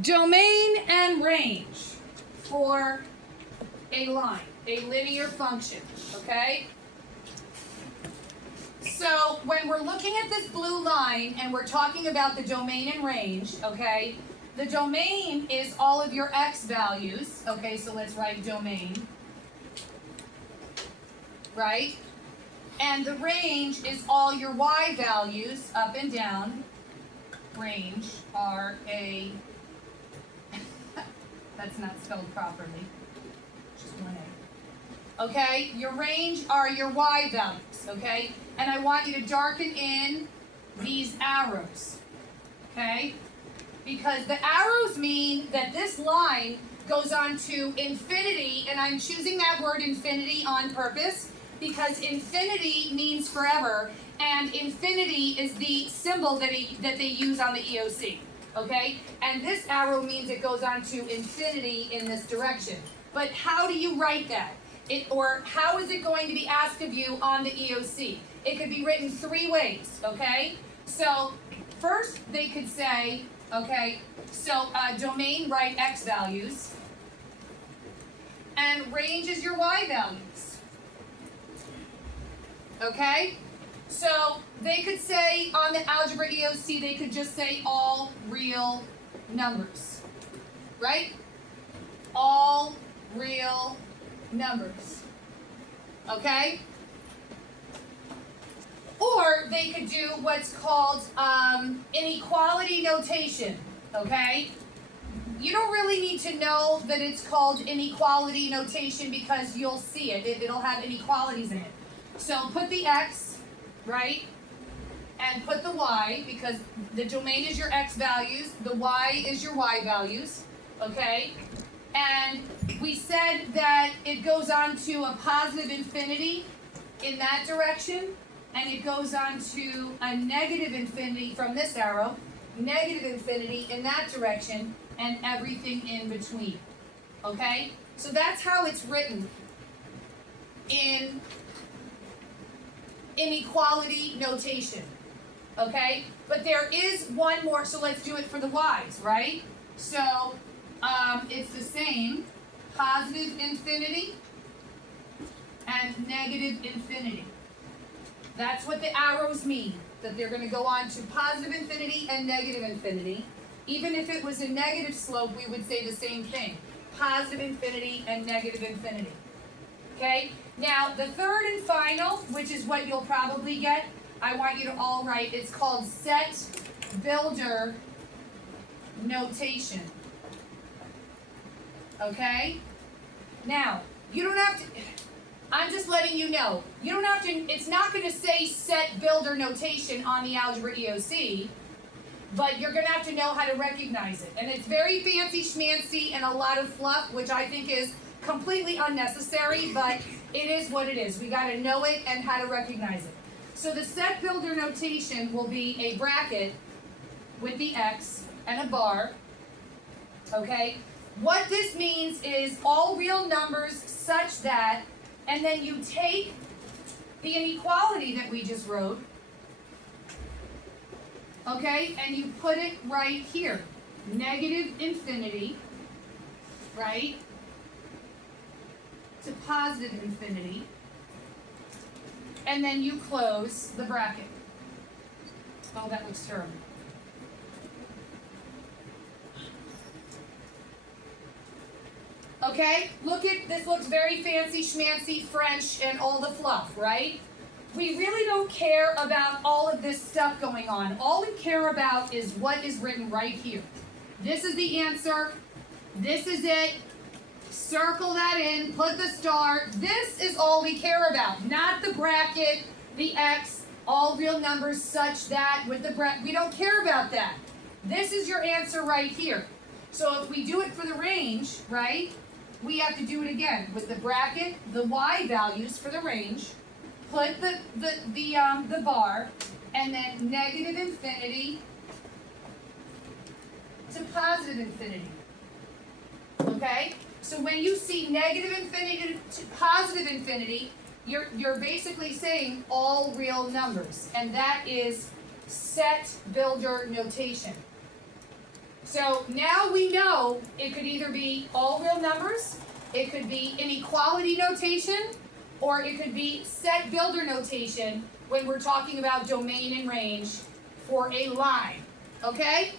domain and range for a line, a linear function, okay? So when we're looking at this blue line and we're talking about the domain and range, okay, the domain is all of your x values, okay, so let's write domain, right? And the range is all your y values, up and down, range, R-A, that's not spelled properly, just one A. Okay, your range are your y values, okay? And I want you to darken in these arrows, okay? Because the arrows mean that this line goes on to infinity, and I'm choosing that word infinity on purpose because infinity means forever, and infinity is the symbol that they use on the EOC, okay? And this arrow means it goes on to infinity in this direction. But how do you write that? Or how is it going to be asked of you on the EOC? It could be written three ways, okay? So first they could say, okay, so domain, write x values, and range is your y values, okay? So they could say on the algebra EOC, they could just say all real numbers, right? All real numbers, okay? Or they could do what's called inequality notation, okay? You don't really need to know that it's called inequality notation because you'll see it. It'll have inequalities in it. So put the x, right? And put the y, because the domain is your x values, the y is your y values, okay? And we said that it goes on to a positive infinity in that direction, and it goes on to a negative infinity from this arrow, negative infinity in that direction, and everything in between, okay? So that's how it's written in inequality notation, okay? But there is one more, so let's do it for the y's, right? So it's the same, positive infinity and negative infinity. That's what the arrows mean, that they're going to go on to positive infinity and negative infinity. Even if it was a negative slope, we would say the same thing, positive infinity and negative infinity. Okay? Now, the third and final, which is what you'll probably get, I want you to all write, it's called set builder notation. Okay? Now, you don't have to, I'm just letting you know, you don't have to, it's not going to say set builder notation on the algebra EOC, but you're going to have to know how to recognize it. And it's very fancy schmancy and a lot of fluff, which I think is completely unnecessary, but it is what it is. We got to know it and how to recognize it. So the set builder notation will be a bracket with the x and a bar, okay? What this means is all real numbers such that, and then you take the inequality that we just wrote, okay, and you put it right here. Negative infinity, right, to positive infinity, and then you close the bracket. Oh, that looks terrible. Okay, look at, this looks very fancy schmancy French and all the fluff, right? We really don't care about all of this stuff going on. All we care about is what is written right here. This is the answer. This is it. Circle that in, put the star. This is all we care about, not the bracket, the x, all real numbers such that with the bracket. We don't care about that. This is your answer right here. So if we do it for the range, right, we have to do it again with the bracket, the y values for the range, put the bar, and then negative infinity to positive infinity. Okay? So when you see negative infinity to positive infinity, you're basically saying all real numbers, and that is set builder notation. So now we know it could either be all real numbers, it could be inequality notation, or it could be set builder notation when we're talking about domain and range for a line. Okay?